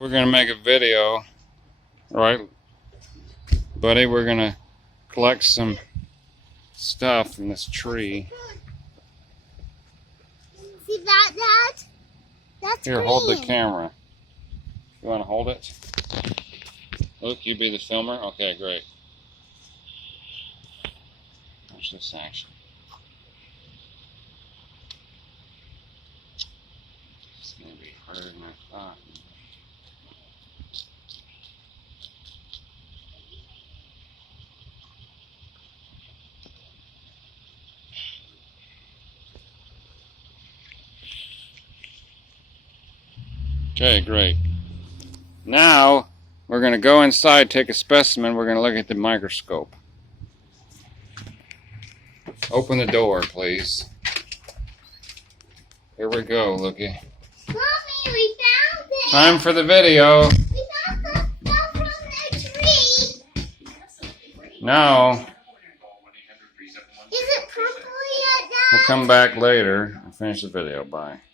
We're gonna make a video, right, buddy? We're gonna collect some stuff from this tree. See that, Dad? That's Here, green. hold the camera. You want to hold it? Luke, you be the filmer? Okay, great. Watch this action. It's gonna be harder than I thought. Okay, great. Now, we're going to go inside, take a specimen. We're going to look at the microscope. Open the door, please. Here we go, Lukey. Mommy, we found it. Time for the video. We found the stuff from the tree. Now, Is it purple yet, Dad? we'll come back later and finish the video. Bye.